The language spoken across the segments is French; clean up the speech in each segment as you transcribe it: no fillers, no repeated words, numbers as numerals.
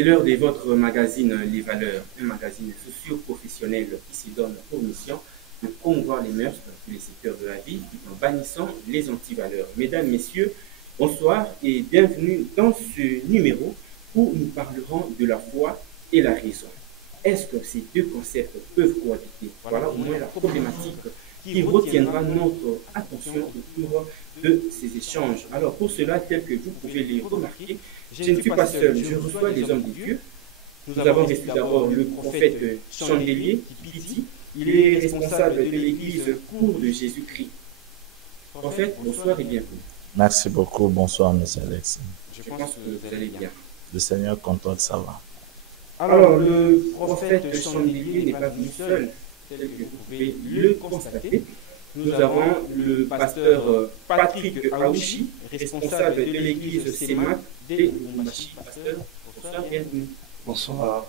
C'est l'heure de votre magazine Les Valeurs, un magazine socio-professionnel qui se donne pour mission de promouvoir les mœurs dans tous les secteurs de la vie tout en bannissant les antivaleurs. Mesdames, Messieurs, bonsoir et bienvenue dans ce numéro où nous parlerons de la foi et la raison. Est-ce que ces deux concepts peuvent cohabiter? Voilà au moins la problématique qui retiendra notre attention autour de ces échanges. Alors pour cela, tel que vous pouvez les remarquer, je ne suis pas seul, je reçois des hommes de Dieu. Nous avons reçu d'abord le prophète Chandelier Piti. Il est responsable de l'église Cour de Jésus-Christ. Prophète, bonsoir et bienvenue. Merci beaucoup, bonsoir M. Alex. Je pense que vous allez bien. Le Seigneur content, ça va. Alors le prophète Chandelier n'est pas venu seul, tel que vous pouvez le constater. Nous avons le pasteur Patrick Aouchi, responsable de l'église Sémac de Lubumbashi. Pasteur, bonsoir, bienvenue. Bonsoir.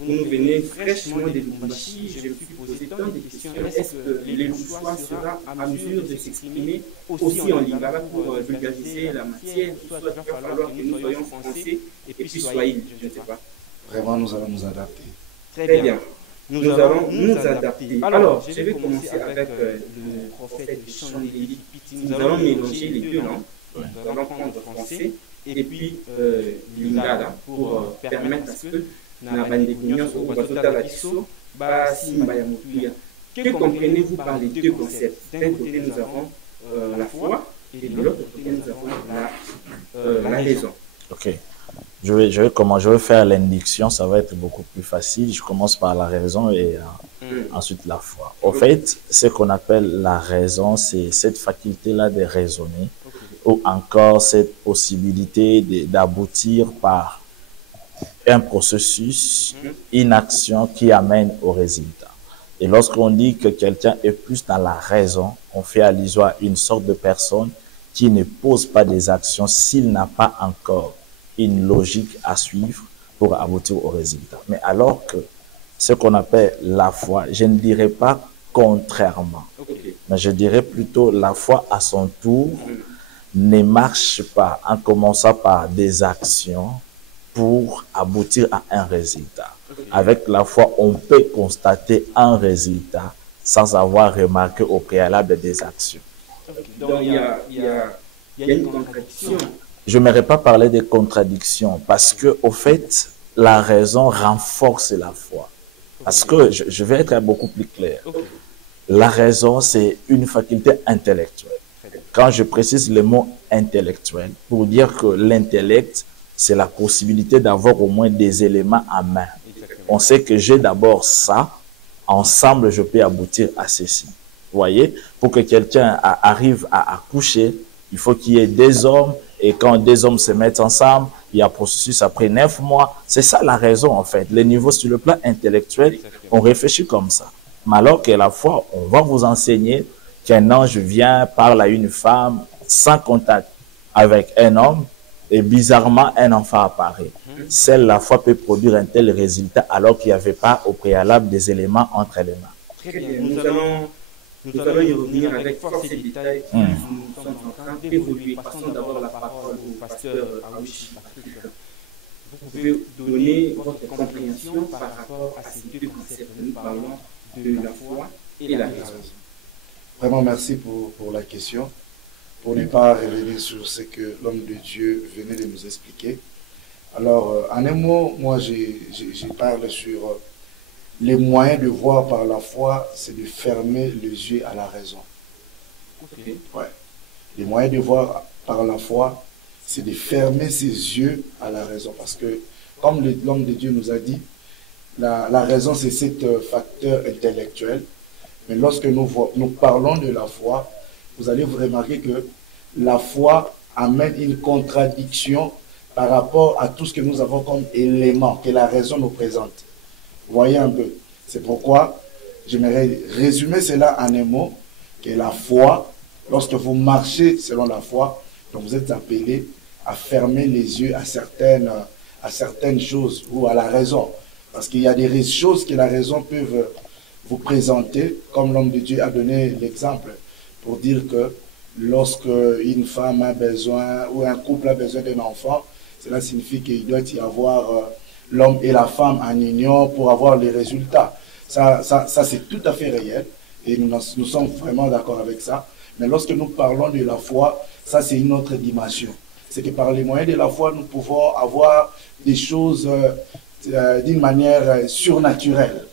Vous nous venez fraîchement de Lubumbashi. Je me suis posé tant de questions. Est-ce que les Louchois sera à mesure de s'exprimer aussi en lingala pour vulgariser la matière? Soit il va falloir que nous soyons français et puis swahili, je ne sais pas. Vraiment, nous allons nous adapter. Très bien. Nous allons nous adapter. Alors, je vais commencer avec le prophète Chandelier Piti. Nous allons mélanger les deux langues. Nous allons prendre français et puis lingala pour permettre à ce que na bandekunyos au batotala biso basimba ya motuya. Que comprenez-vous par les deux concepts? D'un côté, nous avons la foi et de l'autre côté, nous avons la raison. Ok. Je vais faire l'induction, ça va être beaucoup plus facile. Je commence par la raison et ensuite la foi. Au fait, ce qu'on appelle la raison, c'est cette faculté-là de raisonner, ou encore cette possibilité d'aboutir par un processus, une action qui amène au résultat. Et lorsqu'on dit que quelqu'un est plus dans la raison, on fait allusion à une sorte de personne qui ne pose pas des actions s'il n'a pas encore une logique à suivre pour aboutir au résultat. Mais alors que ce qu'on appelle la foi, je ne dirais pas contrairement, mais je dirais plutôt la foi à son tour ne marche pas en commençant par des actions pour aboutir à un résultat. Avec la foi, on peut constater un résultat sans avoir remarqué au préalable des actions. Donc il y a une contradiction. Je n'aimerais pas parler de contradiction parce que, au fait, la raison renforce la foi. Parce que, je vais être beaucoup plus clair. La raison, c'est une faculté intellectuelle. Quand je précise le mot intellectuel, pour dire que l'intellect, c'est la possibilité d'avoir au moins des éléments à main. On sait que j'ai d'abord ça, ensemble, je peux aboutir à ceci. Vous voyez, pour que quelqu'un arrive à accoucher, il faut qu'il y ait des hommes. Et quand deux hommes se mettent ensemble, il y a un processus après 9 mois. C'est ça la raison, en fait. Les niveaux sur le plan intellectuel, on réfléchit comme ça. Mais alors que la foi, on va vous enseigner qu'un ange vient, parle à une femme sans contact avec un homme, et bizarrement, un enfant apparaît. Seule la foi peut produire un tel résultat alors qu'il n'y avait pas au préalable des éléments entre les mains. Très bien. Nous allons y revenir avec force et détails. Nous sommes en train d'évoluer. Passons d'abord la parole au pasteur Aouchi. Vous pouvez donner votre compréhension par rapport à ces deux concepts. Nous parlons de la foi et la raison. Vraiment, merci pour la question. Pour ne pas revenir sur ce que l'homme de Dieu venait de nous expliquer. Alors, en un mot, moi, je parle sur les moyens de voir par la foi, c'est de fermer les yeux à la raison. Ouais. Les moyens de voir par la foi, c'est de fermer ses yeux à la raison. Parce que, comme l'homme de Dieu nous a dit, la raison, c'est cet facteur intellectuel. Mais lorsque nous parlons de la foi, vous allez vous remarquer que la foi amène une contradiction par rapport à tout ce que nous avons comme élément que la raison nous présente. Vous voyez un peu. C'est pourquoi j'aimerais résumer cela en un mot, que la foi, lorsque vous marchez selon la foi, donc vous êtes appelé à fermer les yeux à certaines choses ou à la raison. Parce qu'il y a des choses que la raison peut vous présenter, comme l'homme de Dieu a donné l'exemple, pour dire que lorsque une femme a besoin ou un couple a besoin d'un enfant, Cela signifie qu'il doit y avoir l'homme et la femme en union pour avoir les résultats. Ça c'est tout à fait réel et nous sommes vraiment d'accord avec ça. Mais lorsque nous parlons de la foi, ça c'est une autre dimension. C'est que par les moyens de la foi, nous pouvons avoir des choses d'une manière surnaturelle.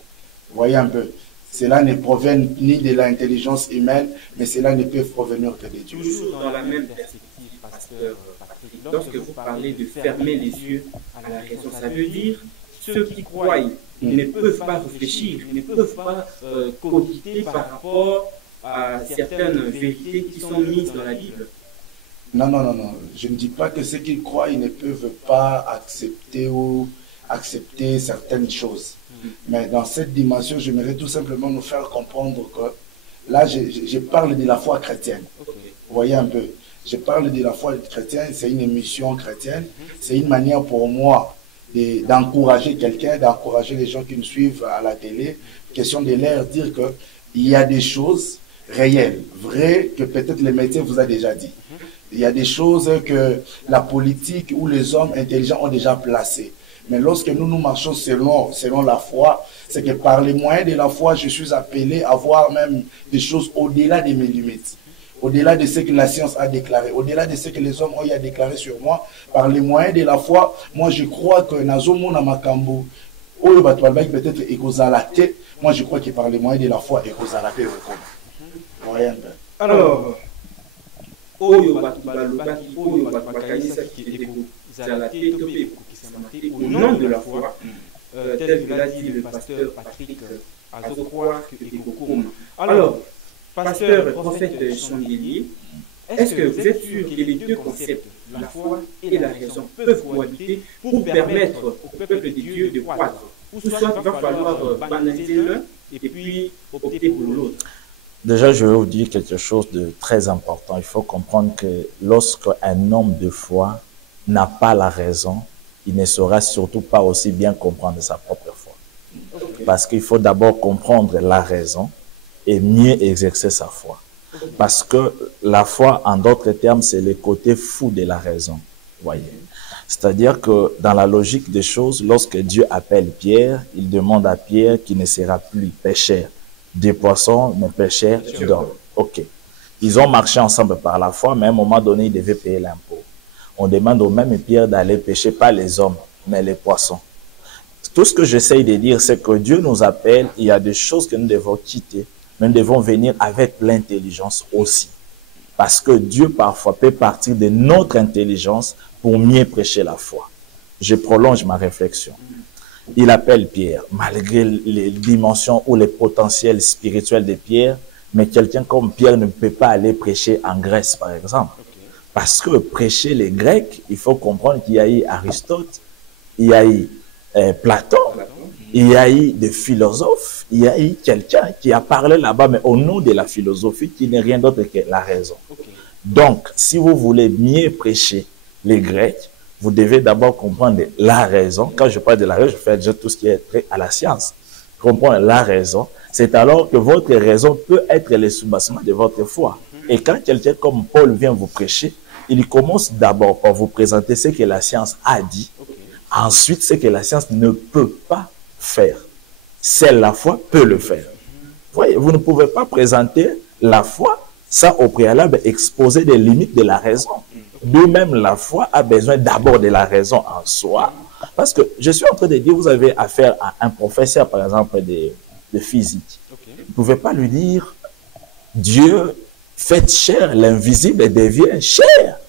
Vous voyez un peu. Cela ne provient ni de l'intelligence humaine, mais cela ne peut provenir que de Dieu. Toujours dans la même perspective, pasteur Patrick, lorsque vous parlez de fermer les yeux à la raison, ça veut dire ceux qui croient, ils ne peuvent pas réfléchir, ils ne peuvent pas cogiter par rapport à certaines vérités qui sont mises dans la Bible. Non. Je ne dis pas que ceux qui croient, ils ne peuvent pas accepter certaines choses. Mais dans cette dimension, j'aimerais tout simplement nous faire comprendre que là, je parle de la foi chrétienne. Vous voyez un peu. Je parle de la foi chrétienne, c'est une émission chrétienne. C'est une manière pour moi d'encourager quelqu'un, d'encourager les gens qui nous suivent à la télé. Question de leur dire qu'il y a des choses réelles, vraies, que peut-être les médecins vous a déjà dit. Il y a des choses que la politique ou les hommes intelligents ont déjà placées. Mais lorsque nous marchons selon la foi, c'est que par les moyens de la foi, je suis appelé à voir même des choses au-delà de mes limites, au-delà de ce que la science a déclaré, au-delà de ce que les hommes ont déclaré sur moi. Par les moyens de la foi, moi je crois que Nazomo Namakambo, peut-être Ekozalate, moi je crois que par les moyens de la foi, Ekozalate Recommande. Alors, Oyo Batoubalobaki, Oyo Batoubakanisa qui est au nom de la foi, tel que l'a dit le pasteur Patrick Azokwa Ekokoma. Alors, pasteur, prophète Chandelier, est-ce que vous êtes sûr que les deux concepts, la foi et la raison, peuvent cohabiter pour permettre au peuple de Dieu de croître? Ou soit il va falloir banaliser l'un et puis opter pour l'autre? Déjà, je vais vous dire quelque chose de très important. Il faut comprendre que lorsqu'un homme de foi n'a pas la raison, il ne saura surtout pas aussi bien comprendre sa propre foi. Parce qu'il faut d'abord comprendre la raison et mieux exercer sa foi. Parce que la foi, en d'autres termes, c'est le côté fou de la raison. Voyez. C'est-à-dire que dans la logique des choses, lorsque Dieu appelle Pierre, il demande à Pierre qui ne sera plus pêcheur des poissons, mais pêcheur d'hommes. Ok. Ils ont marché ensemble par la foi, mais à un moment donné, ils devaient payer l'impôt. On demande au même Pierre d'aller pêcher pas les hommes, mais les poissons. Tout ce que j'essaye de dire, c'est que Dieu nous appelle, il y a des choses que nous devons quitter, mais nous devons venir avec l'intelligence aussi. Parce que Dieu, parfois, peut partir de notre intelligence pour mieux prêcher la foi. Je prolonge ma réflexion. Il appelle Pierre, malgré les dimensions ou les potentiels spirituels de Pierre, mais quelqu'un comme Pierre ne peut pas aller prêcher en Grèce, par exemple. Parce que prêcher les Grecs, il faut comprendre qu'il y a eu Aristote, il y a eu Platon, il y a eu des philosophes, il y a eu quelqu'un qui a parlé là-bas, mais au nom de la philosophie, qui n'est rien d'autre que la raison. Donc, si vous voulez mieux prêcher les Grecs, vous devez d'abord comprendre la raison. Quand je parle de la raison, je fais déjà tout ce qui est trait à la science. Comprendre la raison, c'est alors que votre raison peut être le soubassement de votre foi. Et quand quelqu'un comme Paul vient vous prêcher, il commence d'abord par vous présenter ce que la science a dit, ensuite ce que la science ne peut pas faire. Seule la foi peut le faire. Voyez, vous ne pouvez pas présenter la foi sans au préalable exposer des limites de la raison. De même, la foi a besoin d'abord de la raison en soi. Parce que je suis en train de dire, vous avez affaire à un professeur, par exemple, de physique. Vous ne pouvez pas lui dire, Dieu, faites chair, l'invisible devient chair.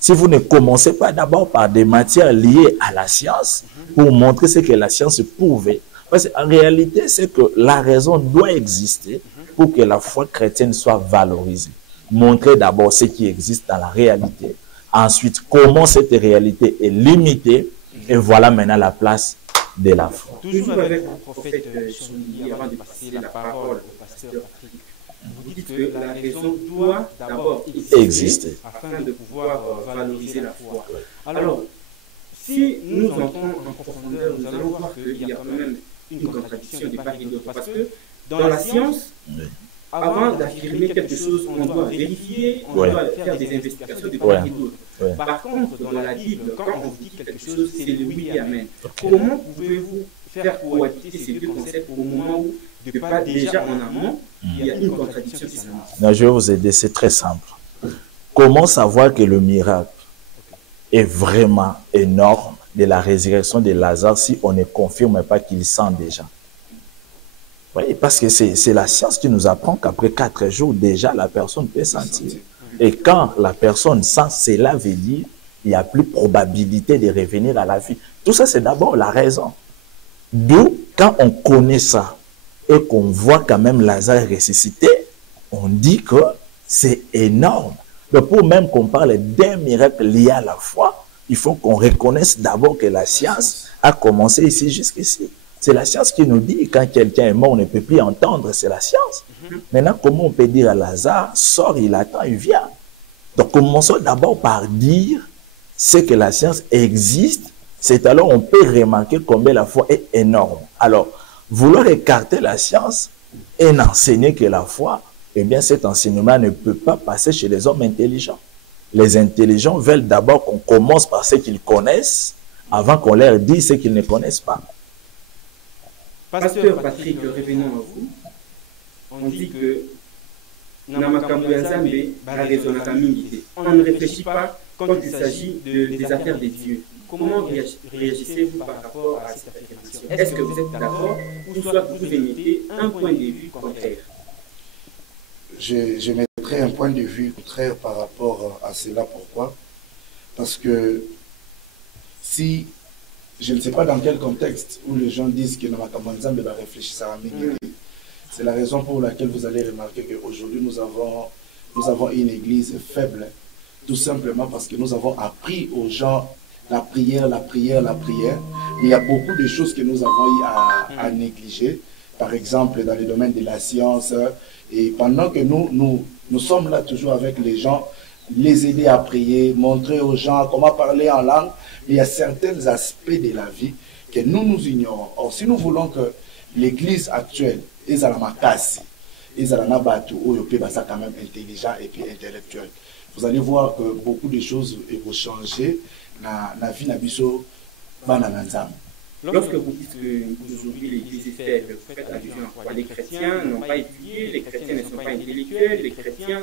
Si vous ne commencez pas d'abord par des matières liées à la science, pour montrer ce que la science pouvait. Parce qu'en réalité, c'est que la raison doit exister pour que la foi chrétienne soit valorisée. Montrer d'abord ce qui existe dans la réalité. Ensuite, comment cette réalité est limitée. Et voilà maintenant la place de la foi. Toujours avec le prophète Chandelier, avant de passer la parole au pasteur Patrick, vous dites que la raison doit d'abord exister afin de pouvoir valoriser la foi. Alors, si nous entrons en profondeur, nous allons voir qu'il y a quand même une contradiction de part et d'autre. Parce que dans la science, avant d'affirmer quelque chose, on doit vérifier, on doit faire des investigations de part et d'autre. Par contre, dans la Bible, quand on vous dit quelque chose, c'est le oui et amen. Comment pouvez-vous faire cohabiter ces deux concepts au moment où, de pas déjà en amont, il y a une contradiction qui s'annonce? Non, je vais vous aider, c'est très simple. Comment savoir que le miracle est vraiment énorme de la résurrection de Lazare si on ne confirme pas qu'il sent déjà? Oui, parce que c'est la science qui nous apprend qu'après 4 jours, déjà, la personne peut sentir. Et quand la personne sent, cela veut dire qu'il n'y a plus probabilité de revenir à la vie. Tout ça, c'est d'abord la raison. D'où, quand on connaît ça et qu'on voit quand même Lazare ressuscité, on dit que c'est énorme. Mais pour même qu'on parle d'un miracle lié à la foi, il faut qu'on reconnaisse d'abord que la science a commencé ici jusqu'ici. C'est la science qui nous dit quand quelqu'un est mort, on ne peut plus entendre, c'est la science. Maintenant, comment on peut dire à Lazare, sors, il attend, il vient. Donc, commençons d'abord par dire ce que la science existe. C'est alors on peut remarquer combien la foi est énorme. Alors, vouloir écarter la science et n'enseigner que la foi, eh bien, cet enseignement ne peut pas passer chez les hommes intelligents. Les intelligents veulent d'abord qu'on commence par ce qu'ils connaissent avant qu'on leur dise ce qu'ils ne connaissent pas. Pasteur Patrick, revenons à vous. On dit que on ne réfléchit pas quand il s'agit des affaires des dieux. Comment réagissez-vous par rapport à cette affirmation? Est-ce que vous êtes d'accord ou soit vous émettez un point de vue contraire? Je mettrai un point de vue contraire par rapport à cela. Pourquoi? Parce que si, je ne sais pas dans quel contexte où les gens disent que Namakamanzambe va réfléchir à Mingeri. C'est la raison pour laquelle vous allez remarquer qu'aujourd'hui nous avons une église faible, tout simplement parce que nous avons appris aux gens la prière. Mais il y a beaucoup de choses que nous avons eu à négliger, par exemple dans le domaine de la science. Et pendant que nous sommes là toujours avec les gens, les aider à prier, montrer aux gens comment parler en langue, il y a certains aspects de la vie que nous ignorons. Or, si nous voulons que l'église actuelle, ils ont la casse, ils ont la batu, c'est quand même intelligent et puis intellectuel. Vous allez voir que beaucoup de choses vont changer dans la vie de Banananzam. Lorsque vous dites qu'aujourd'hui l'église est faible, vous faites allusion à quoi? Les chrétiens n'ont pas étudié, les chrétiens ne sont pas intellectuels, les chrétiens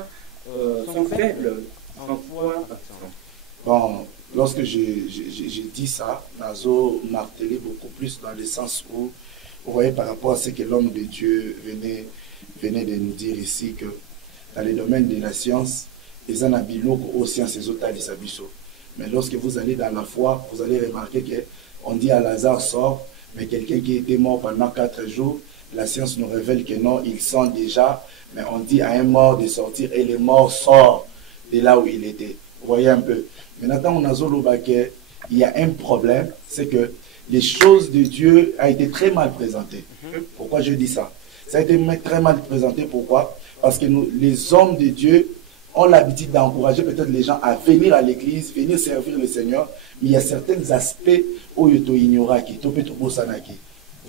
sont faibles. En quoi? Bon, lorsque j'ai dit ça, Nazo martelé beaucoup plus dans le sens où, vous voyez, par rapport à ce que l'homme de Dieu venait de nous dire ici, que dans le domaine de la science, les anabiloko aux sciences et autres alisabiso. Mais lorsque vous allez dans la foi, vous allez remarquer qu'on dit à Lazare sort, mais quelqu'un qui était mort pendant 4 jours, la science nous révèle que non, il sent déjà, mais on dit à un mort de sortir et le mort sort de là où il était. Vous voyez un peu. Maintenant, on a Zolobaké, il y a un problème, c'est que les choses de Dieu ont été très mal présentées. Pourquoi je dis ça? Ça a été très mal présenté, pourquoi? Parce que nous, les hommes de Dieu, ont l'habitude d'encourager peut-être les gens à venir à l'église, venir servir le Seigneur, mais il y a certains aspects où il ignore. Vous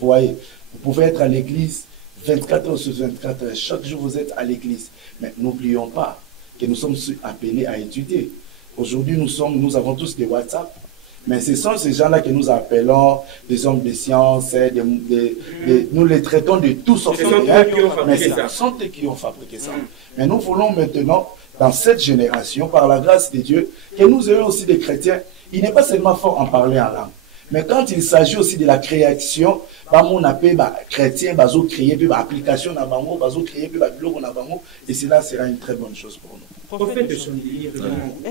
voyez, vous pouvez être à l'église 24 heures sur 24 heures, chaque jour vous êtes à l'église. Mais n'oublions pas que nous sommes appelés à étudier. Aujourd'hui, nous avons tous des WhatsApp, mais ce sont ces gens-là que nous appelons des hommes de science, nous les traitons de tous sortes de mais ce sont eux qui ont fabriqué ça. Mais nous voulons maintenant, dans cette génération, par la grâce de Dieu, que nous ayons aussi des chrétiens. Il n'est pas seulement fort en parler en langue, mais quand il s'agit aussi de la création, on appelle chrétien, créer puis application créer et cela sera une très bonne chose pour nous. Prophète de Chandelier,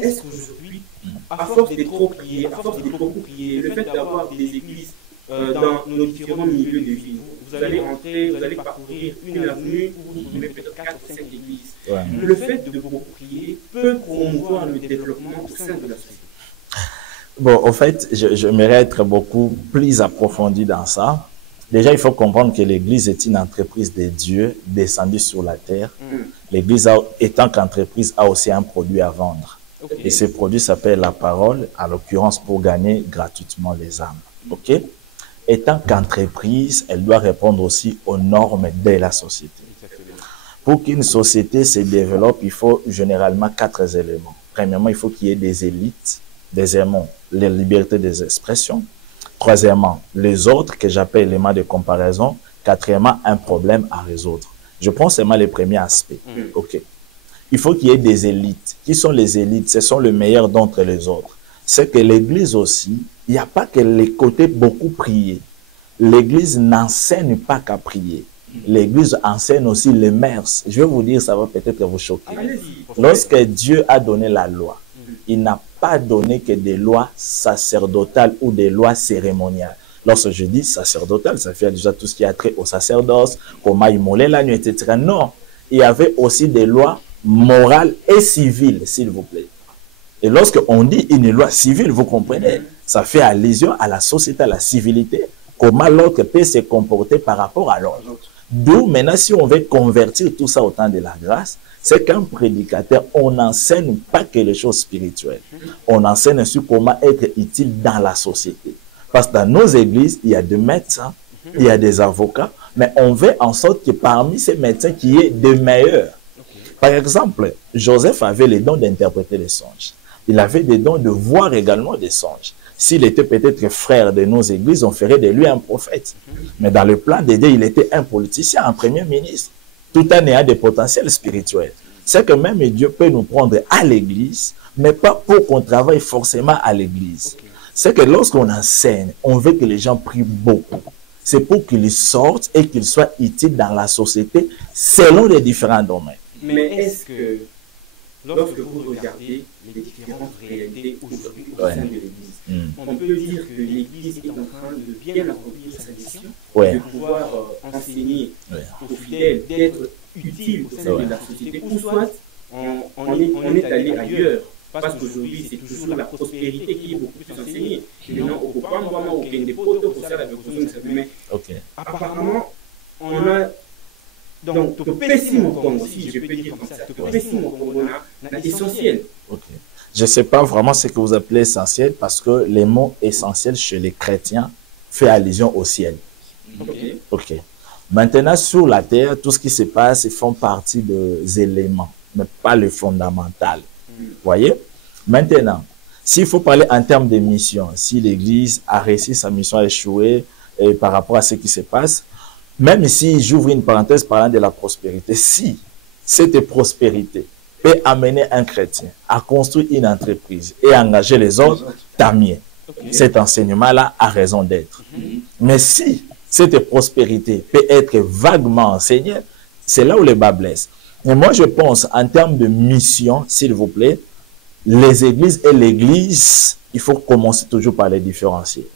est-ce qu'aujourd'hui, à force de trop prier, à force de beaucoup prier, le fait d'avoir des églises dans nos différents milieux de vie, vous allez entrer, vous allez parcourir une avenue où vous trouvez peut-être 4 ou 5 églises. Le fait de beaucoup prier peut promouvoir le développement au sein de la société. Bon, en fait, j'aimerais être beaucoup plus approfondi dans ça. Déjà, il faut comprendre que l'Église est une entreprise de Dieu descendue sur la terre. L'Église, étant qu'entreprise, a aussi un produit à vendre. Et ce produit s'appelle la parole, à l'occurrence pour gagner gratuitement les âmes. Ok? Étant qu'entreprise, elle doit répondre aussi aux normes de la société. Pour qu'une société se développe, il faut généralement 4 éléments. Premièrement, il faut qu'il y ait des élites. Deuxièmement, les libertés des expressions. Troisièmement, les autres que j'appelle éléments de comparaison. Quatrièmement, un problème à résoudre. Je prends seulement les premiers aspects. OK. Il faut qu'il y ait des élites. Qui sont les élites? Ce sont les meilleurs d'entre les autres. C'est que l'Église aussi, il n'y a pas que les côtés beaucoup prier. L'Église n'enseigne pas qu'à prier. L'Église enseigne aussi les mœurs. Je vais vous dire, ça va peut-être vous choquer. Lorsque Dieu a donné la loi, il n'a pas donné que des lois sacerdotales ou des lois cérémoniales. Lorsque je dis sacerdotal, ça fait déjà tout ce qui a trait au sacerdoce, comment immoler l'agneau, etc. Non, il y avait aussi des lois morales et civiles, s'il vous plaît. Et lorsque on dit une loi civile, vous comprenez, ça fait allusion à la société, à la civilité, comment l'autre peut se comporter par rapport à l'autre. D'où maintenant, si on veut convertir tout ça au temps de la grâce, c'est qu'un prédicateur, on n'enseigne pas que les choses spirituelles. On enseigne sur comment être utile dans la société. Parce que dans nos églises, il y a des médecins, il y a des avocats, mais on veut en sorte que parmi ces médecins, qu'il y ait des meilleurs. Par exemple, Joseph avait les dons d'interpréter les songes. Il avait des dons de voir également des songes. S'il était peut-être frère de nos églises, on ferait de lui un prophète. Mais dans le plan de Dieu, il était un politicien, un premier ministre, tout en ayant des potentiels spirituels. C'est que même Dieu peut nous prendre à l'église, mais pas pour qu'on travaille forcément à l'église. C'est que lorsqu'on enseigne, on veut que les gens prient beaucoup. C'est pour qu'ils sortent et qu'ils soient utiles dans la société selon les différents domaines. Mais est-ce que, lorsque vous regardez les différentes réalités aujourd'hui au sein de l'Église, on peut dire que l'Église est en train de bien accomplir sa mission, de pouvoir enseigner aux fidèles, d'être utile au sein de la société, ou soit on est allé ailleurs, parce qu'aujourd'hui c'est toujours la prospérité qui est beaucoup plus enseignée. Maintenant, au point vraiment où il y a des poteaux pour ça, la mais apparemment, on a. Donc, le pessimo Congo, si je peux dire comme ça, le pessimo Congo, on a essentiel. Je ne sais pas vraiment ce que vous appelez essentiel parce que les mots essentiels chez les chrétiens fait allusion au ciel. Ok. Maintenant, sur la terre, tout ce qui se passe, ils font partie des éléments, mais pas le fondamental. Voyez? Maintenant, s'il faut parler en termes de mission, si l'Église a réussi sa mission à échouer par rapport à ce qui se passe, même si j'ouvre une parenthèse parlant de la prospérité, si cette prospérité peut amener un chrétien à construire une entreprise et engager les autres, tant mieux. Cet enseignement-là a raison d'être. Mais si cette prospérité peut être vaguement enseignée, c'est là où le bas blesse. Et moi, je pense, en termes de mission, s'il vous plaît, les églises et l'église, il faut commencer toujours par les différencier.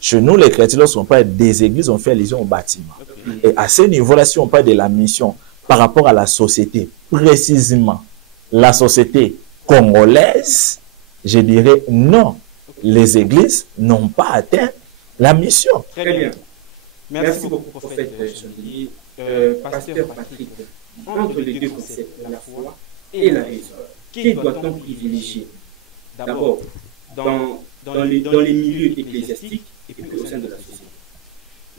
Chez nous, les chrétiens, lorsqu'on parle des églises, on fait allusion au bâtiment. Et à ce niveau-là, si on parle de la mission par rapport à la société, précisément, la société congolaise, je dirais non. Les églises n'ont pas atteint la mission. Très bien. Merci beaucoup, prophète Chandelier. Pasteur Patrick, entre les deux concepts, la foi et la raison, qui doit-on privilégier? D'abord, dans les milieux ecclésiastiques et puis au sein de la société.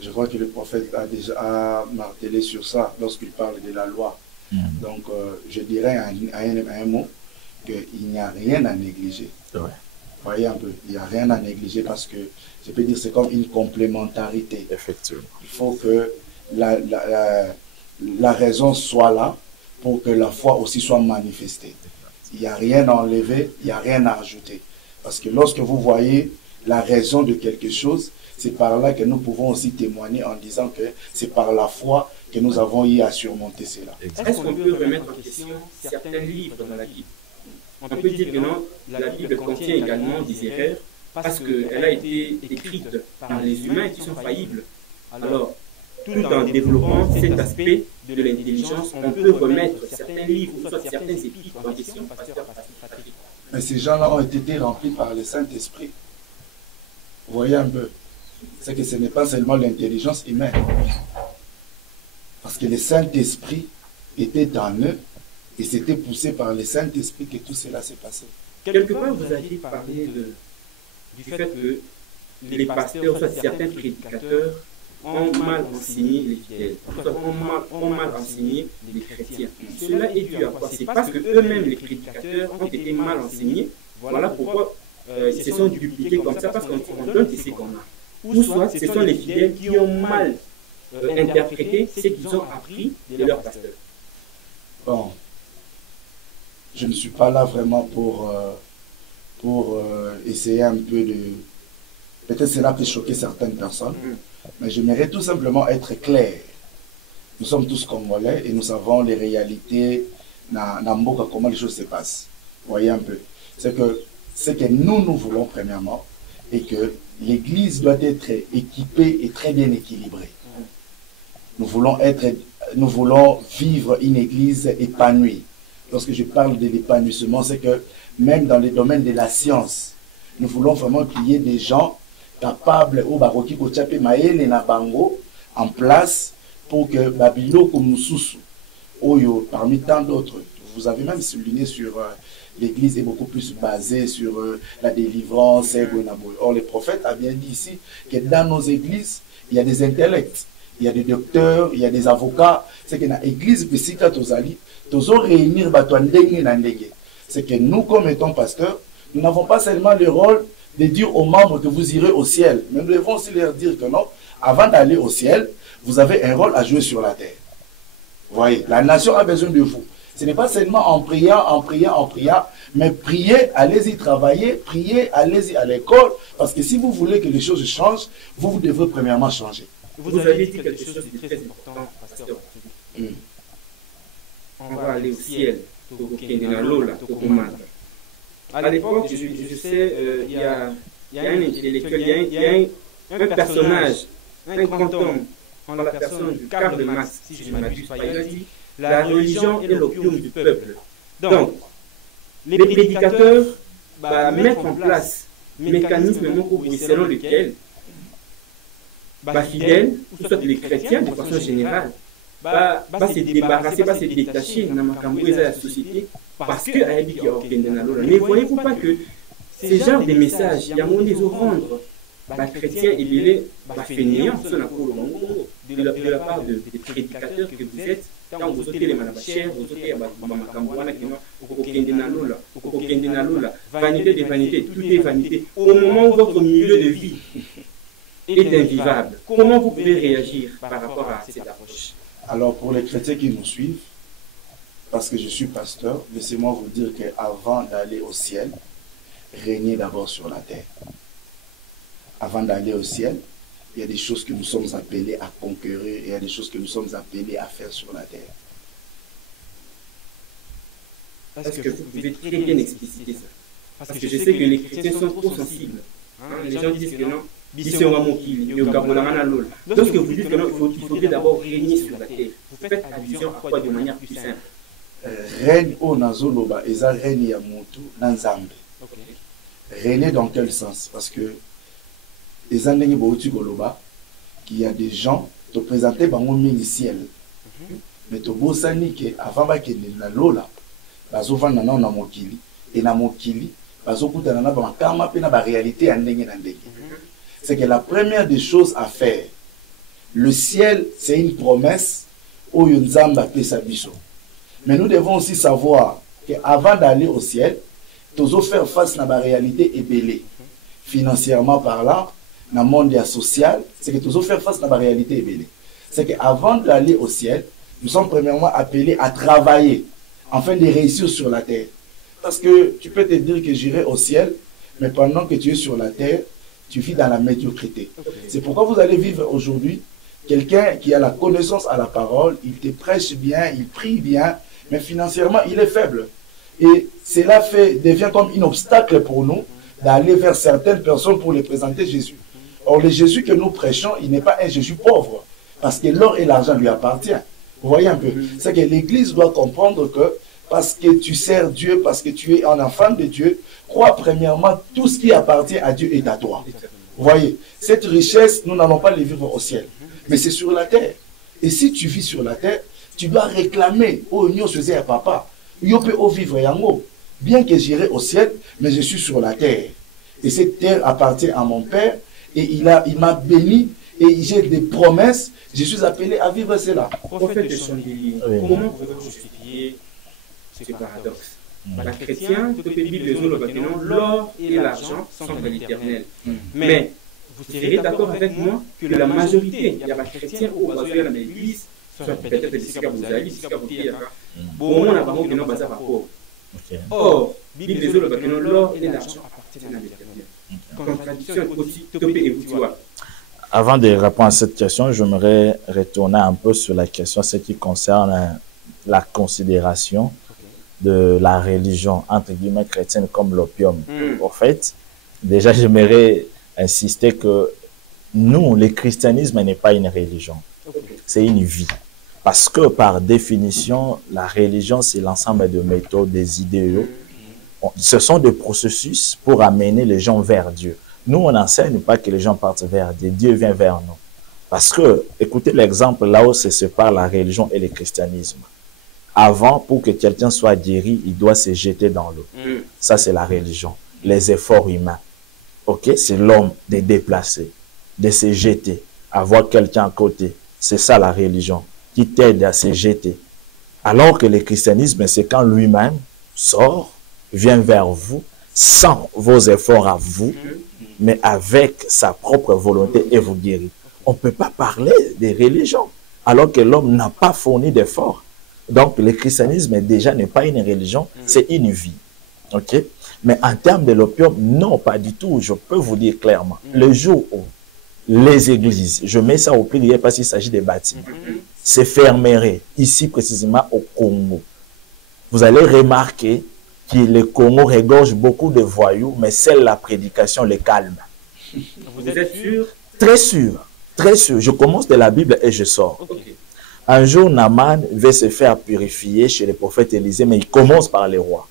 Je crois que le prophète a déjà martelé sur ça lorsqu'il parle de la loi. Donc, je dirais un mot qu'il n'y a rien à négliger. Voyez un peu, il n'y a rien à négliger parce que, je peux dire, c'est comme une complémentarité. Effectivement. Il faut que la raison soit là pour que la foi aussi soit manifestée. Il n'y a rien à enlever, il n'y a rien à ajouter. Parce que lorsque vous voyez la raison de quelque chose, c'est par là que nous pouvons aussi témoigner en disant que c'est par la foi que nous avons eu à surmonter cela. Est-ce qu'on peut remettre en question certains livres dans la Bible? On peut dire que non, la Bible contient également des erreurs parce qu'elle a été écrite par les humains qui sont faillibles. Alors, tout en développant cet aspect de l'intelligence, on peut remettre certains livres ou soit certains épîtres en question, pasteur Patrick. Mais ces gens-là ont été remplis par le Saint-Esprit. Vous voyez un peu, c'est que ce n'est pas seulement l'intelligence humaine. Parce que le Saint-Esprit était en eux et c'était poussé par le Saint-Esprit que tout cela s'est passé. Quelque part, vous avez parlé du fait que les pasteurs, soit certains prédicateurs, ont mal enseigné les fidèles, ont mal enseigné les chrétiens. Cela est dû à quoi? C'est parce que eux-mêmes, les prédicateurs, ont été mal enseignés. Voilà pourquoi ils se sont dupliqués comme ça, parce qu'on donne ce qu'on a. Ou soit ce sont les fidèles qui ont mal interprété ce qu'ils ont appris de leur pasteur. Bon, je ne suis pas là vraiment pour essayer un peu de... Peut-être cela peut choquer certaines personnes, mais j'aimerais tout simplement être clair. Nous sommes tous Congolais et nous savons les réalités dans Mboka, comment les choses se passent. Vous voyez un peu. C'est que ce que nous voulons premièrement, et que l'Église doit être équipée et très bien équilibrée. Nous voulons vivre une Église épanouie. Lorsque je parle de l'épanouissement, c'est que même dans les domaines de la science, nous voulons vraiment qu'il y ait des gens capables ou baroki kochape maele na bango en place pour que Babilo comme Soussou, Oyo, parmi tant d'autres, vous avez même souligné sur l'Église est beaucoup plus basée sur la délivrance. Or, le prophète a bien dit ici que dans nos églises, il y a des intellects, il y a des docteurs, il y a des avocats. C'est que dans l'église, c'est que nous, comme étant pasteurs, nous n'avons pas seulement le rôle de dire aux membres que vous irez au ciel, mais nous devons aussi leur dire que non, avant d'aller au ciel, vous avez un rôle à jouer sur la terre. Vous voyez, la nation a besoin de vous. Ce n'est pas seulement en priant, mais priez, allez-y travailler, priez, allez-y à l'école, parce que si vous voulez que les choses changent, vous devez premièrement changer. Vous avez dit quelque chose de très important, pasteur. On va aller au ciel. À l'époque, je sais, il y a un intellectuel, il y a un personnage, un grand homme, en la personne de Karl Marx, si je ne m'abuse pas, il a dit la religion est l'opium du peuple. Donc, les prédicateurs mettent en place un mécanisme selon lequel fidèles, ou soit les chrétiens de façon générale, se débarrasser, se détacher de la société parce que mais voyez-vous pas que ce genre de messages, il y a un des rendre chrétiens et les fainéants de la part des prédicateurs que vous êtes. Quand vous ôtez les manabachères, vous ôtez vanité de vanité, tout est vanité. Au moment où votre milieu de vie est invivable, comment vous pouvez réagir par rapport à cette approche? Alors, pour les chrétiens qui nous suivent, parce que je suis pasteur, laissez-moi vous dire qu'avant d'aller au ciel, régnez d'abord sur la terre. Avant d'aller au ciel, il y a des choses que nous sommes appelés à conquérir et il y a des choses que nous sommes appelés à faire sur la terre. Est-ce que vous pouvez très bien expliciter ça? Parce que je sais que les chrétiens sont trop sensibles. Les gens disent que non. Lorsque vous dites que non, il faudrait d'abord régner sur la terre, vous faites allusion à quoi de manière plus simple? Règne au Nazoloba et ça règne Yamutu Nanzambe. Régner dans quel sens? Parce que les Andéni Bautu Goloba, qu'il y a des gens te présenter dans mon ciel. Mais to bosani que avant que na lola, bazova na na mokili et na mokili, bazokuta na ba kama pe na ba réalité andenge na ndenge. C'est que la première des choses à faire, le ciel, c'est une promesse au Yunzamba Pesabiso. Mais nous devons aussi savoir qu'avant d'aller au ciel, nous devons faire face à la réalité ébélée. Financièrement parlant, dans le monde social, c'est que nous devons faire face à la réalité ébélée. C'est qu'avant d'aller au ciel, nous sommes premièrement appelés à travailler afin de réussir sur la terre. Parce que tu peux te dire que j'irai au ciel, mais pendant que tu es sur la terre, tu vis dans la médiocrité. C'est pourquoi vous allez vivre aujourd'hui quelqu'un qui a la connaissance à la parole, il te prêche bien, il prie bien, mais financièrement, il est faible. Et cela devient comme un obstacle pour nous d'aller vers certaines personnes pour les présenter Jésus. Or, le Jésus que nous prêchons, il n'est pas un Jésus pauvre, parce que l'or et l'argent lui appartiennent. Vous voyez un peu? C'est que l'Église doit comprendre que parce que tu sers Dieu, parce que tu es un enfant de Dieu, crois premièrement, tout ce qui appartient à Dieu est à toi. Vous voyez, cette richesse, nous n'allons pas les vivre au ciel, mais c'est sur la terre. Et si tu vis sur la terre, tu dois réclamer, oh, nous faisons à papa, yo peux vivre yango, bien que j'irai au ciel, mais je suis sur la terre. Et cette terre appartient à mon Père, et il m'a béni, et j'ai des promesses, je suis appelé à vivre cela. Prophète de Chandelier, comment pouvez-vous justifier ce paradoxe? Les chrétiens, tout le Bible, l'or et l'argent sont de l'Éternel. Mais vous serez d'accord avec moi que la majorité, il y a des chrétiens au bas de l'église, soit peut-être des Sikabouzaïs, des Sikabouzaïs, bon, on a vraiment que nous basons à pauvre. Or, Bible, l'or et l'argent appartiennent à l'Éternel. Contradiction aussi, topé et boutoir. Avant de répondre à cette question, j'aimerais retourner un peu sur la question, ce qui concerne la considération de la religion, entre guillemets, chrétienne comme l'opium. En fait, déjà, j'aimerais insister que nous, le christianisme n'est pas une religion, c'est une vie. Parce que par définition, la religion, c'est l'ensemble de méthodes, des idéaux. Ce sont des processus pour amener les gens vers Dieu. Nous, on n'enseigne pas que les gens partent vers Dieu. Dieu vient vers nous. Parce que, écoutez l'exemple là où se sépare la religion et le christianisme. Avant, pour que quelqu'un soit guéri, il doit se jeter dans l'eau. Ça, c'est la religion. Les efforts humains. Ok? C'est l'homme de déplacer, de se jeter, avoir quelqu'un à côté. C'est ça la religion, qui t'aide à se jeter. Alors que le christianisme, c'est quand lui-même sort, vient vers vous, sans vos efforts à vous, mais avec sa propre volonté et vous guérit. On ne peut pas parler des religions, alors que l'homme n'a pas fourni d'efforts. Donc, le christianisme déjà n'est pas une religion, c'est une vie. Ok? Mais en termes de l'opium, non, pas du tout. Je peux vous dire clairement. Le jour où les églises, je mets ça au pluriel parce qu'il s'agit des bâtiments, se fermeraient, ici précisément au Congo, vous allez remarquer que le Congo regorge beaucoup de voyous, mais seule la prédication les calme. Vous êtes sûr? Très sûr, très sûr. Je commence de la Bible et je sors. Okay. Un jour, Naaman va se faire purifier chez le prophète Élisée, mais il commence par les rois.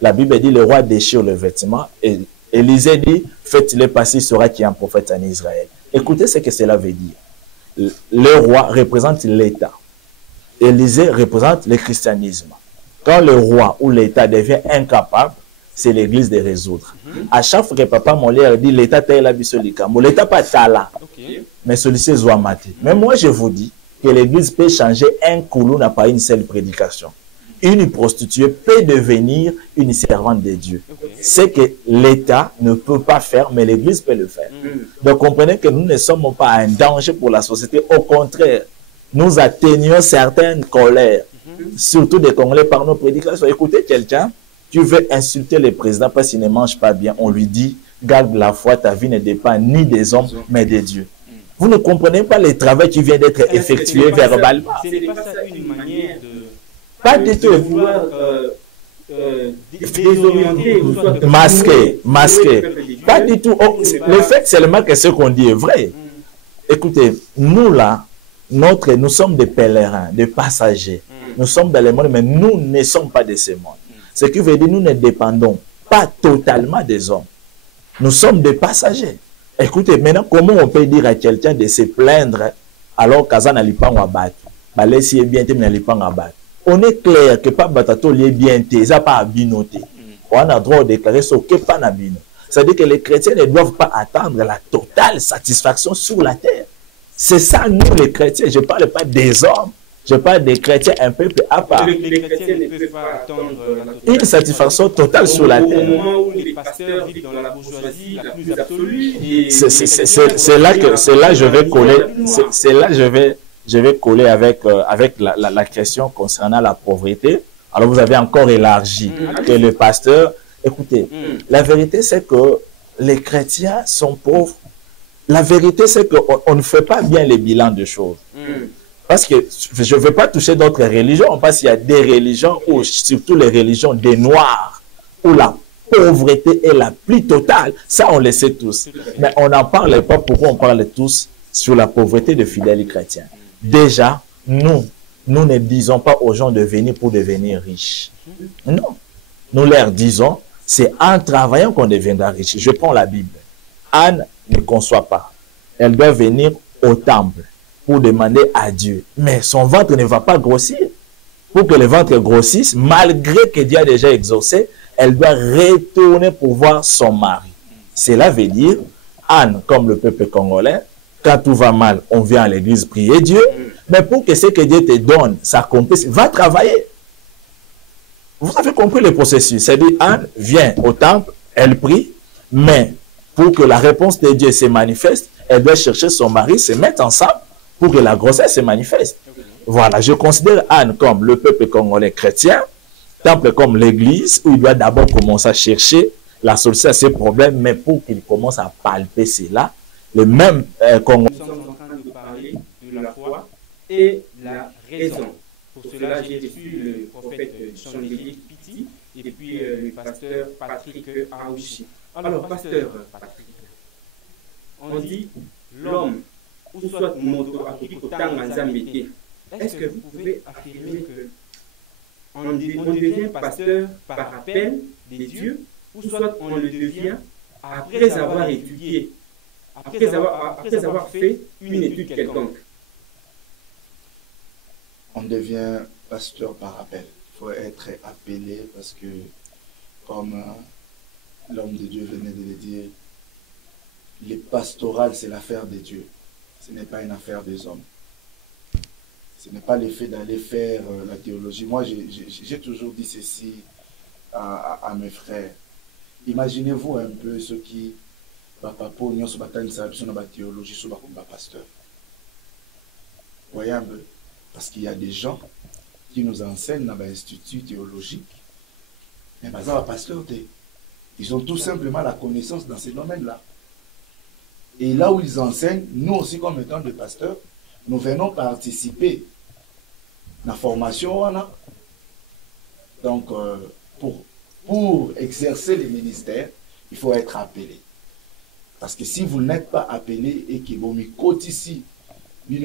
La Bible dit, le roi déchire le vêtement, et Élisée dit, faites-le passer, il sera qu'il y a un prophète en Israël. Écoutez ce que cela veut dire. Le roi représente l'État. Élisée représente le christianisme. Quand le roi ou l'État devient incapable, c'est l'Église de résoudre. À chaque fois que Papa Molière dit, l'État est la bisolika, mais l'État pas tala, mais celui-ci est maté. Mais moi, je vous dis que l'Église peut changer un coulou n'a pas une seule prédication. Une prostituée peut devenir une servante de Dieu. C'est que l'État ne peut pas faire, mais l'Église peut le faire. Donc, comprenez que nous ne sommes pas un danger pour la société. Au contraire, nous atteignons certaines colères, surtout des Congolais par nos prédications. Écoutez quelqu'un, tu veux insulter le président parce qu'il ne mange pas bien. On lui dit, garde la foi, ta vie ne dépend ni des hommes, mais de Dieu. Vous ne comprenez pas le travail qui vient d'être effectué verbalement. Ce n'est pas ça une manière de... Pas du tout. Vouloir désorienter ou soit masquer. Pas du tout. Oh, le fait seulement que ce qu'on dit est vrai. Écoutez, nous là, nous sommes des pèlerins, des passagers. Nous sommes dans le monde, mais nous ne sommes pas de ce monde. Ce qui veut dire que nous ne dépendons pas totalement des hommes. Nous sommes des passagers. Écoutez, maintenant, comment on peut dire à quelqu'un de se plaindre alors qu'Azan n'a pas à battre? Balesi est bien, on est clair que pas batato lié bien, ça pas abinoté. On a droit de déclarer ce que pas n'abino. C'est-à-dire que les chrétiens ne doivent pas attendre la totale satisfaction sur la terre. C'est ça, nous les chrétiens. Je ne parle pas des hommes, je parle des chrétiens, un peuple à part. Les chrétiens ne peuvent pas attendre une satisfaction totale sur la terre. Au moment où les pasteurs vivent dans la bourgeoisie la plus absolue. C'est là que je vais coller. C'est là que je vais coller avec la question concernant la pauvreté. Alors vous avez encore élargi que le pasteur. Écoutez, la vérité c'est que les chrétiens sont pauvres. La vérité c'est qu'on ne fait pas bien les bilans de choses. Parce que je ne veux pas toucher d'autres religions, parce qu'il y a des religions, ou surtout les religions des Noirs, où la pauvreté est la plus totale. Ça, on le sait tous. Mais on n'en parle pas. Pourquoi on parle tous sur la pauvreté de fidèles chrétiens? Déjà, nous ne disons pas aux gens de venir pour devenir riches. Non. Nous leur disons, c'est en travaillant qu'on deviendra riche. Je prends la Bible. Anne ne conçoit pas. Elle doit venir au temple pour demander à Dieu. Mais son ventre ne va pas grossir. Pour que le ventre grossisse, malgré que Dieu a déjà exaucé, elle doit retourner pour voir son mari. Cela veut dire, Anne, comme le peuple congolais, quand tout va mal, on vient à l'église prier Dieu. Mais pour que ce que Dieu te donne s'accomplisse, va travailler. Vous avez compris le processus. C'est-à-dire, Anne vient au temple, elle prie, mais pour que la réponse de Dieu se manifeste, elle doit chercher son mari, se mettre ensemble pour que la grossesse se manifeste. Voilà, je considère Anne comme le peuple congolais chrétien, temple comme l'église, où il doit d'abord commencer à chercher la solution à ses problèmes, mais pour qu'il commence à palper cela, le même Congo. Nous sommes en train de parler de la foi et la raison. Pour cela, j'ai reçu le prophète Chandelier Piti et puis le pasteur Patrick Aouchi. Alors, pasteur Patrick, on dit l'homme, ou soit moto est-ce que vous pouvez affirmer que on devient pasteur par appel des dieux, ou soit on le devient après avoir étudié, après avoir fait une étude quelconque? On devient pasteur par appel. Il faut être appelé parce que, comme l'homme de Dieu venait de le dire, le pastoral, c'est l'affaire de Dieu. Ce n'est pas une affaire des hommes. Ce n'est pas l'effet d'aller faire la théologie. Moi, j'ai toujours dit ceci à mes frères. Imaginez-vous un peu ceux qui, papa, pour nous, sur la théologie, sur la pasteur. Voyez un peu. Parce qu'il y a des gens qui nous enseignent dans l'institut théologique, mais pas un pasteur. Ils ont tout simplement la connaissance dans ces domaines-là. Et là où ils enseignent, nous aussi comme étant des pasteurs, nous venons participer à la formation. Donc, pour exercer les ministères, il faut être appelé. Parce que si vous n'êtes pas appelé et que vous m'écoutez ici, il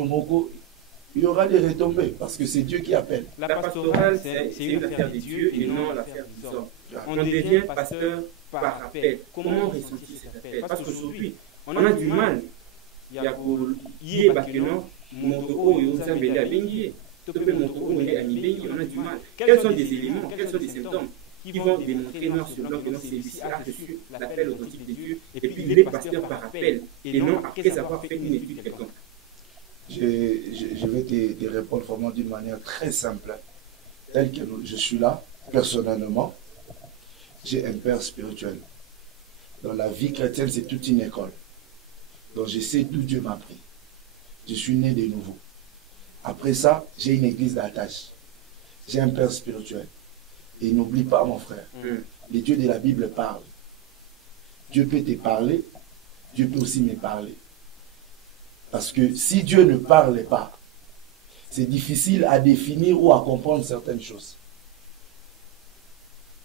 y aura des retombées, parce que c'est Dieu qui appelle. La pastorale, c'est une affaire de Dieu et non l'affaire des hommes. On devient pasteur par appel. Comment ressentir cet appel? Parce qu'aujourd'hui, on a du mal. Il y a pour y on a du mal. Quels sont des éléments, quels sont des symptômes qui vont démontrer noir sur blanc que celui-ci a reçu l'appel authentique de Dieu et puis il est pasteur par appel et non après avoir fait une étude quelconque? Je vais te répondre vraiment d'une manière très simple. Tel que je suis là, personnellement, j'ai un père spirituel. Dans la vie chrétienne, c'est toute une école. Donc je sais d'où Dieu m'a pris. Je suis né de nouveau. Après ça, j'ai une église d'attache. J'ai un père spirituel. Et n'oublie pas, mon frère, les dieux de la Bible parlent. Dieu peut te parler, Dieu peut aussi me parler. Parce que si Dieu ne parle pas, c'est difficile à définir ou à comprendre certaines choses.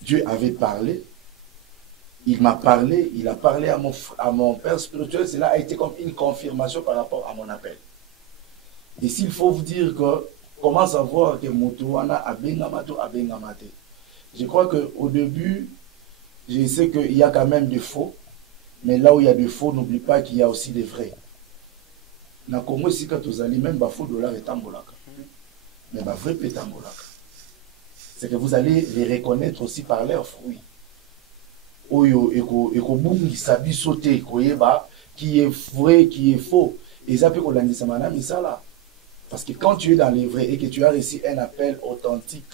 Dieu avait parlé, il m'a parlé, il a parlé à mon père spirituel, cela a été comme une confirmation par rapport à mon appel. Et s'il faut vous dire que, comment savoir que Moutouana a bengamato a bengamate? Je crois qu'au début, je sais qu'il y a quand même des faux, mais là où il y a des faux, n'oublie pas qu'il y a aussi des vrais. Na Congo ici quand vous allez même bafou dollar et tambolaka, mais ba vrai peut tambolaka. C'est que vous allez les reconnaître aussi par leurs fruits. Oyo eko bungi sabi sauter koyeba qui est vrai, qui est faux. Et ça peut qu'on l'a samana misala. Parce que quand tu es dans les vrais et que tu as reçu un appel authentique,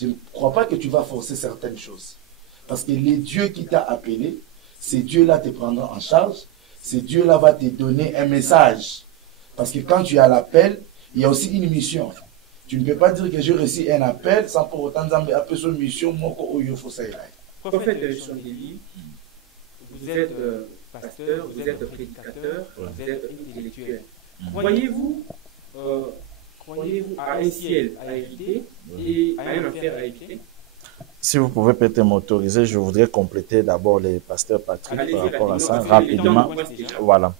je ne crois pas que tu vas forcer certaines choses. Parce que les dieux qui t'a appelé, ces dieux-là te prendront en charge, ces dieux-là va te donner un message. Parce que quand tu as l'appel, il y a aussi une mission. Tu ne peux pas dire que j'ai reçu un appel sans pour autant appeler son mission. Prophète Chandelier, vous êtes pasteur, vous êtes prédicateur, vous êtes intellectuel. Croyez-vous à un ciel à éviter et à un enfer à éviter? Si vous pouvez peut-être m'autoriser, je voudrais compléter d'abord les pasteurs Patrick par rapport à ça, rapidement. Voilà.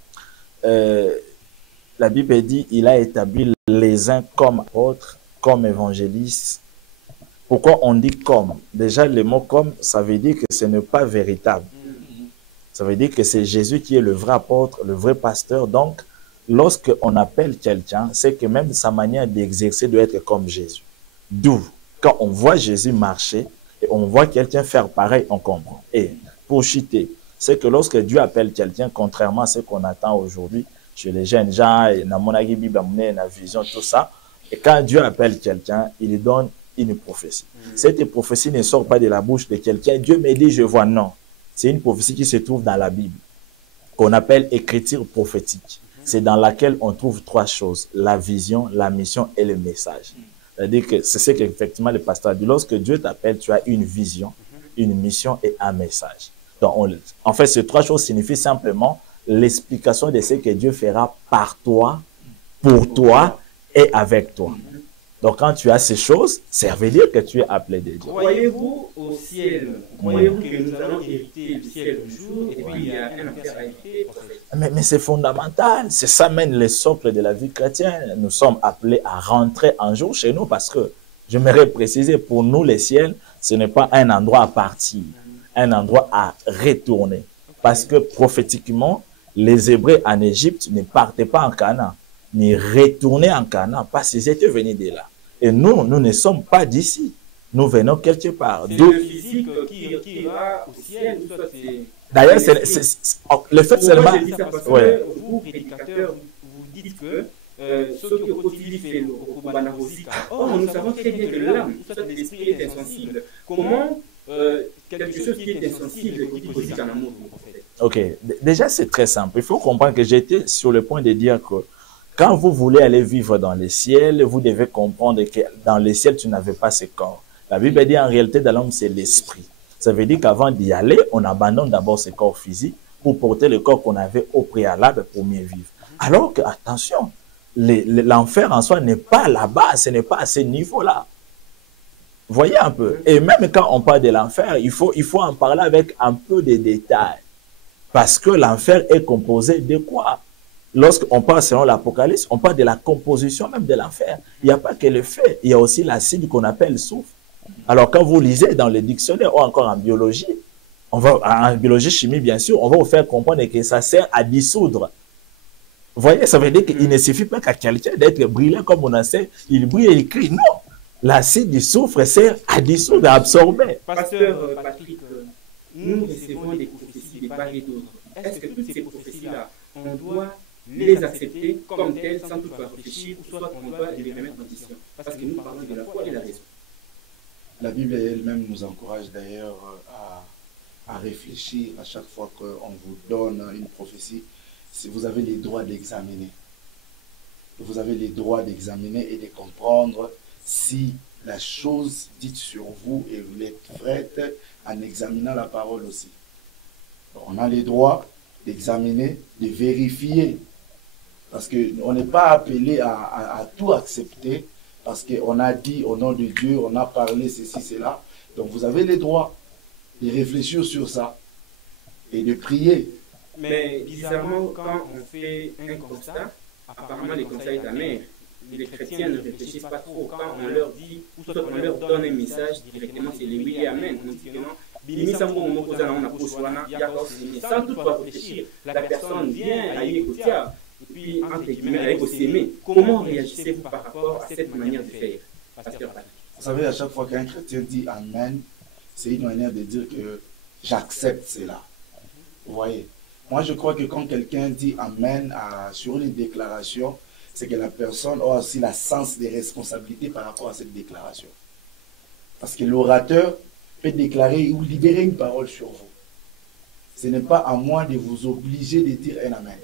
La Bible dit il a établi les uns comme apôtres, comme évangélistes. Pourquoi on dit comme? Déjà, le mot comme, ça veut dire que ce n'est pas véritable. Ça veut dire que c'est Jésus qui est le vrai apôtre, le vrai pasteur. Donc, lorsqu'on appelle quelqu'un, c'est que même sa manière d'exercer doit être comme Jésus. D'où, quand on voit Jésus marcher et on voit quelqu'un faire pareil, on comprend. Et pour chuter, c'est que lorsque Dieu appelle quelqu'un, contrairement à ce qu'on attend aujourd'hui, chez les jeunes gens, et dans mon Bible, dans la vision, tout ça. Et quand Dieu appelle quelqu'un, il lui donne une prophétie. Cette prophétie ne sort pas de la bouche de quelqu'un. Dieu me dit, je vois, non. C'est une prophétie qui se trouve dans la Bible, qu'on appelle écriture prophétique. C'est dans laquelle on trouve trois choses, la vision, la mission et le message. C'est-à-dire que c'est ce qu'effectivement le pasteur dit. Lorsque Dieu t'appelle, tu as une vision, une mission et un message. Donc, en fait, ces trois choses signifient simplement l'explication de ce que Dieu fera par toi, pour toi et avec toi. Donc, quand tu as ces choses, ça veut dire que tu es appelé de Dieu. Croyez-vous au ciel? Croyez-vous que nous allons hériter le ciel un jour et puis il y a un affaire à hériter? Mais c'est fondamental. C'est ça même le socle de la vie chrétienne. Nous sommes appelés à rentrer un jour chez nous parce que, j'aimerais préciser, pour nous, le ciel, ce n'est pas un endroit à partir, un endroit à retourner. Parce que prophétiquement, les Hébreux en Égypte ne partaient pas en Canaan, mais retournaient en Canaan parce qu'ils étaient venus de là. Et nous ne sommes pas d'ici. Nous venons quelque part. C'est le physique qui va au ciel. D'ailleurs, le fait seulement... Je dis ça parce que vous, prédicateurs, vous dites que ceux qui ont fait or, nous savons très bien que l'âme, soit l'esprit est insensible. Comment quelque chose qui est insensible, qui peut dire en amour du prophète? Ok, déjà c'est très simple. Il faut comprendre que j'étais sur le point de dire que quand vous voulez aller vivre dans le ciel, vous devez comprendre que dans le ciel, tu n'avais pas ce corps. La Bible dit en réalité, dans l'homme, c'est l'esprit. Ça veut dire qu'avant d'y aller, on abandonne d'abord ce corps physique pour porter le corps qu'on avait au préalable pour mieux vivre. Alors que, attention, l'enfer en soi n'est pas là-bas, ce n'est pas à ce niveau-là. Voyez un peu. Et même quand on parle de l'enfer, il faut en parler avec un peu de détails. Parce que l'enfer est composé de quoi? Lorsqu'on parle selon l'Apocalypse, on parle de la composition même de l'enfer. Il n'y a pas que le feu, il y a aussi l'acide qu'on appelle soufre. Alors quand vous lisez dans le dictionnaire ou encore en biologie, en biologie chimie bien sûr, on va vous faire comprendre que ça sert à dissoudre. Vous voyez, ça veut dire qu'il ne suffit pas qu'à quelqu'un d'être brillant comme on en sait, il brille et il crie. Non, l'acide du soufre sert à dissoudre, à absorber. Pasteur Patrick, nous recevons des prophéties de part et d'autre. Est-ce que toutes ces prophéties-là, on doit les accepter comme telles sans toutefois réfléchir, ou soit on doit les remettre en question? Parce que nous parlons de la foi et la raison. La Bible elle-même nous encourage d'ailleurs à réfléchir à chaque fois qu'on vous donne une prophétie. Si vous avez les droits d'examiner. Vous avez les droits d'examiner et de comprendre si la chose dite sur vous et vous l'êtes prête en examinant la parole aussi. On a les droits d'examiner, de vérifier. Parce qu'on n'est pas appelé à tout accepter. Parce qu'on a dit au nom de Dieu, on a parlé ceci, cela. Donc vous avez les droits de réfléchir sur ça et de prier. Mais bizarrement, quand on fait un constat, apparemment les constats est amer. Les chrétiens ne réfléchissent pas trop. Quand on leur dit, ou soit on leur donne un message, directement c'est les oui et amen. On dit que non, sans toutefois réfléchir, la personne vient à y écouter. Et puis, entre guillemets, elle est s'aimer. Comment réagissez-vous par rapport à cette manière de faire, pasteur Patrick? Vous savez, à chaque fois qu'un chrétien dit Amen, c'est une manière de dire que j'accepte cela. Vous voyez? Moi, je crois que quand quelqu'un dit Amen sur une déclaration, c'est que la personne a aussi la sens des responsabilités par rapport à cette déclaration. Parce que l'orateur peut déclarer ou libérer une parole sur vous. Ce n'est pas à moi de vous obliger de dire un Amen.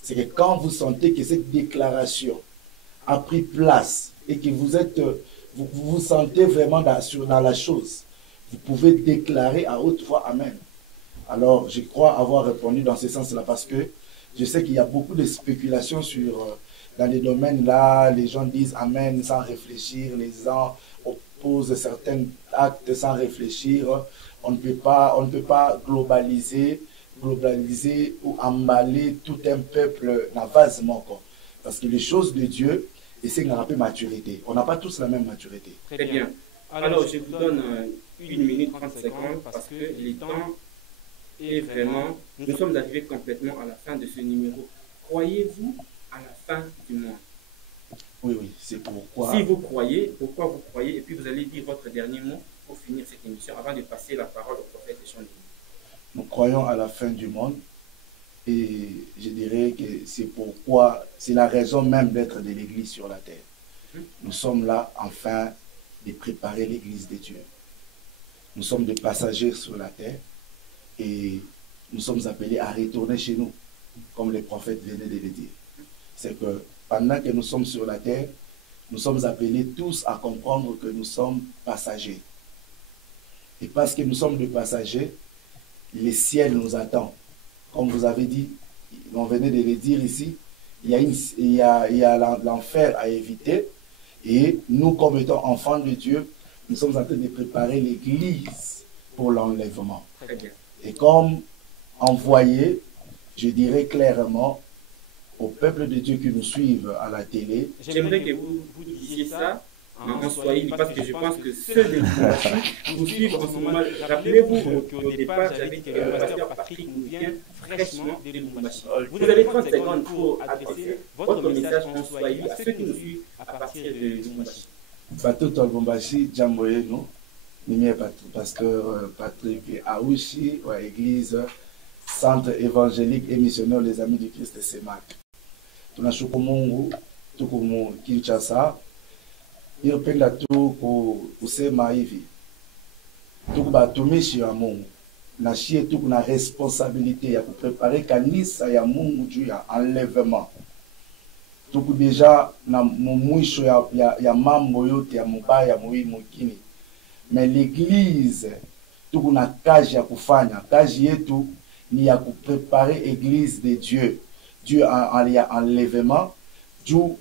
C'est que quand vous sentez que cette déclaration a pris place et que vous vous sentez vraiment dans la chose, vous pouvez déclarer à haute voix Amen. Alors, je crois avoir répondu dans ce sens-là parce que je sais qu'il y a beaucoup de spéculations dans les domaines là. Les gens disent Amen sans réfléchir, les gens opposent certains actes sans réfléchir. On ne peut pas globaliser ou emballer tout un peuple dans vasement. Parce que les choses de Dieu, et c'est une maturité. On n'a pas tous la même maturité. Très bien. Alors, je vous donne 1 minute 30 secondes parce que le temps est vraiment... Nous sommes arrivés complètement à la fin de ce numéro. Croyez-vous à la fin du monde? Oui, c'est pourquoi... Si vous croyez, pourquoi vous croyez? Et puis vous allez dire votre dernier mot pour finir cette émission avant de passer la parole au prophète Chandini. Nous croyons à la fin du monde Et je dirais que c'est pourquoi, c'est la raison même d'être de l'Église sur la terre. Nous sommes là afin de préparer l'Église de Dieu. Nous sommes des passagers sur la terre et nous sommes appelés à retourner chez nous, comme les prophètes venaient de le dire. C'est que pendant que nous sommes sur la terre, nous sommes appelés tous à comprendre que nous sommes passagers. Et parce que nous sommes des passagers, le ciel nous attend. Comme vous avez dit, on venait de le dire ici, il y a l'enfer à éviter. Et nous, comme étant enfants de Dieu, nous sommes en train de préparer l'Église pour l'enlèvement. Et comme envoyé, je dirais clairement au peuple de Dieu qui nous suivent à la télé. J'aimerais que vous disiez ça en Swahili, parce que je pense que ceux de Lubumbashi vous suivent en ce moment. Rappelez-vous qu'au départ, j'avais dit que le pasteur Patrick nous vient fraîchement de Lubumbashi. Vous avez 30 secondes pour adresser votre message en Swahili à ceux qui nous suivent à partir de Lubumbashi. Batoto Lubumbashi, jambo yenu. Mimi pasteur Patrick Aouchi, wa église Centre évangélique et missionnaire les Amis du Christ CEMAC. Tunashukuru Mungu tuko mu Kinshasa. Ningependa tu kusema hivi, tuko batumishi wa Mungu na shie tuko na responsabilité ya kuprepare kanisa ya Mungu juu ya enlèvement. Tuko deja na mwisho ya mambo yote ya mubaya mukini. Mais l'église tuko na kazi ya kufanya. Kazi yetu ni ya kuprepare église de Dieu. Dieu il y a enlèvement, Dieu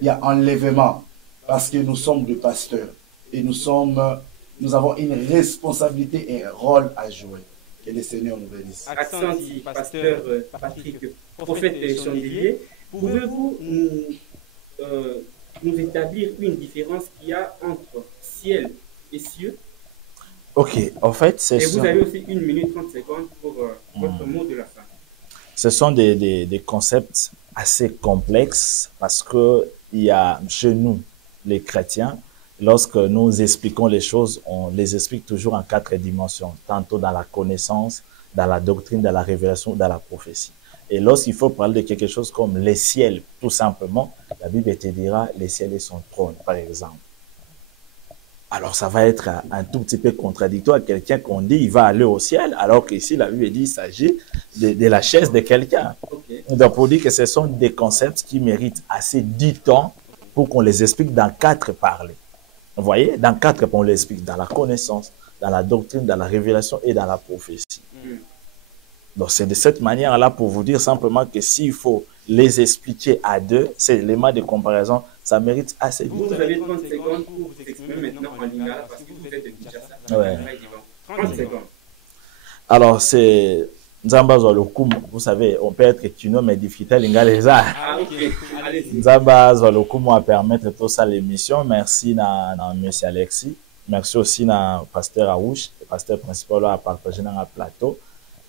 il y a enlèvement. Parce que nous sommes des pasteurs et nous avons une responsabilité et un rôle à jouer. Que le Seigneur nous bénisse. Accent du pasteur Patrick, prophète Chandelier, pouvez-vous nous établir une différence qu'il y a entre ciel et cieux? Ok, en fait, c'est et vous avez aussi 1 minute 30 secondes pour votre mot de la fin. Ce sont des concepts assez complexes parce que il y a chez nous, les chrétiens, lorsque nous expliquons les choses, on les explique toujours en 4 dimensions, tantôt dans la connaissance, dans la doctrine, dans la révélation, dans la prophétie. Et lorsqu'il faut parler de quelque chose comme les ciels, tout simplement, la Bible te dira les ciels et son trône, par exemple. Alors ça va être un tout petit peu contradictoire à quelqu'un qu'on dit il va aller au ciel, alors qu'ici la Bible dit il s'agit de la chaise de quelqu'un. Okay. Donc pour dire que ce sont des concepts qui méritent assez du temps pour qu'on les explique dans 4 parlers. Vous voyez, dans 4, on les explique dans la connaissance, dans la doctrine, dans la révélation et dans la prophétie. Donc c'est de cette manière-là pour vous dire simplement que s'il faut les expliquer à 2, ces éléments de comparaison, ça mérite assez de temps. Vous avez 30 secondes pour vous exprimer maintenant en lingala parce que vous êtes de Kinshasa. Ouais. 30 secondes. Alors c'est... Nzamba Zwalukumu, vous savez, on peut être tuno mais difficulté lingala. Ah ok, allez-y. Nzamba Zwalukumu à permettre tout ça l'émission. Merci na monsieur Alexis. Merci aussi na pasteur Aouch, le pasteur principal à partager dans un plateau.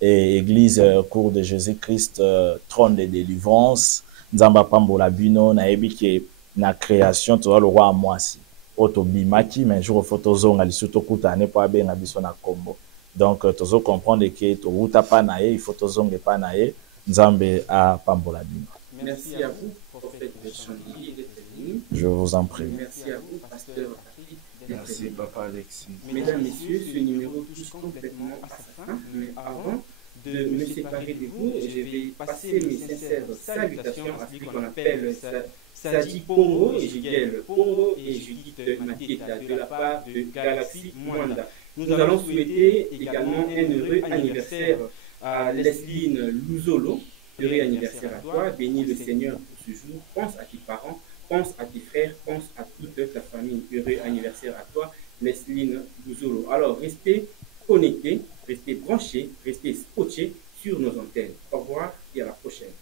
Et église cours de Jésus-Christ, trône de délivrance. Nzamba Pambola Bino, na ebiki na création, tu vois le roi à moi si. Oto bimaki, mais jour photo zonga, lisuto kutane po abe na biso na kombo. Donc, tu comprendre que tu n'as pas naé, il faut que pas naé, Nzambe à Pambola Bino. Merci à vous, prophète Chandelier, d'être venu. Je vous en prie. Merci à vous, pasteur Patrick. Merci, papa Alexis. Mesdames, messieurs, ce numéro touche complètement à sa fin, mais avant de me séparer de vous, je vais passer mes sincères salutations à celui qu'on appelle Sadi Pongo et Jigel Pongo et Judith Maketa de la part de Galaxy Mwanda. Nous allons souhaiter également un heureux anniversaire à Lesline Luzolo. Heureux anniversaire à toi. Bénis le Seigneur pour ce jour. Pense à tes parents, pense à tes frères, pense à toute ta famille. Heureux anniversaire à toi, Lesline Luzolo. Alors, restez connectés, restez branchés, restez scotchés sur nos antennes. Au revoir et à la prochaine.